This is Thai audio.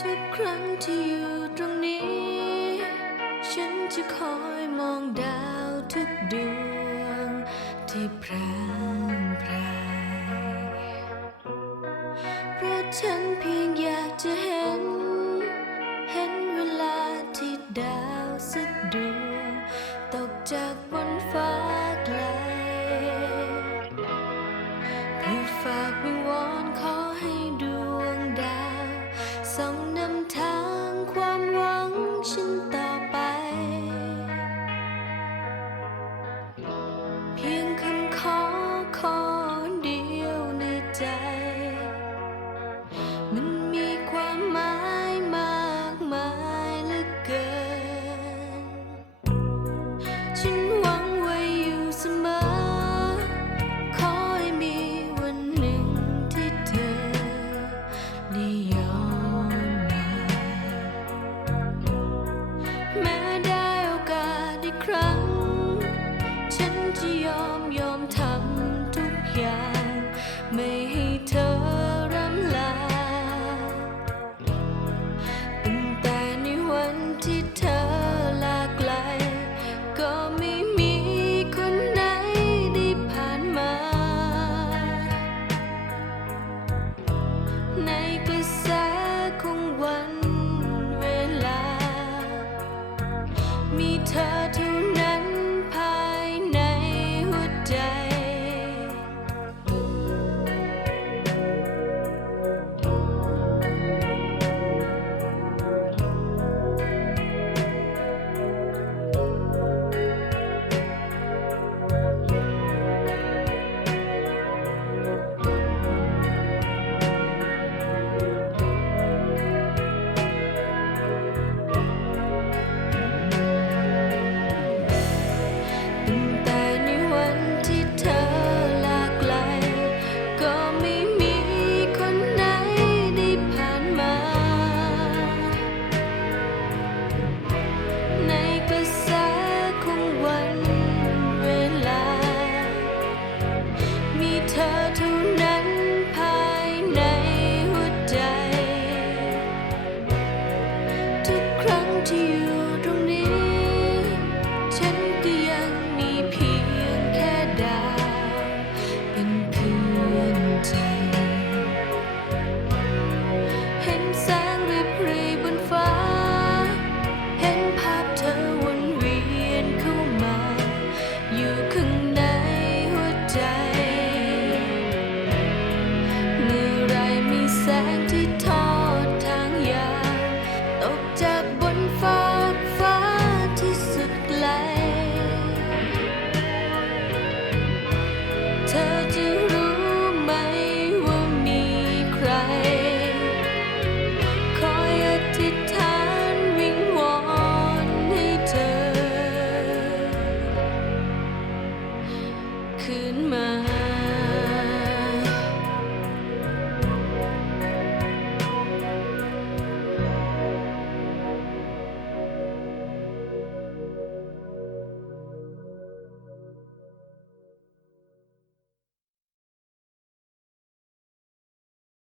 ทุกครั้งที่อยู่ตรงนี้ ฉันจะคอยมองดาวทุกดวง ที่พรางพรายเพราะฉันเพียงอยากจะเห็น เห็นเวลาที่ดาวสักดวง ตกจากบน die. me turtle.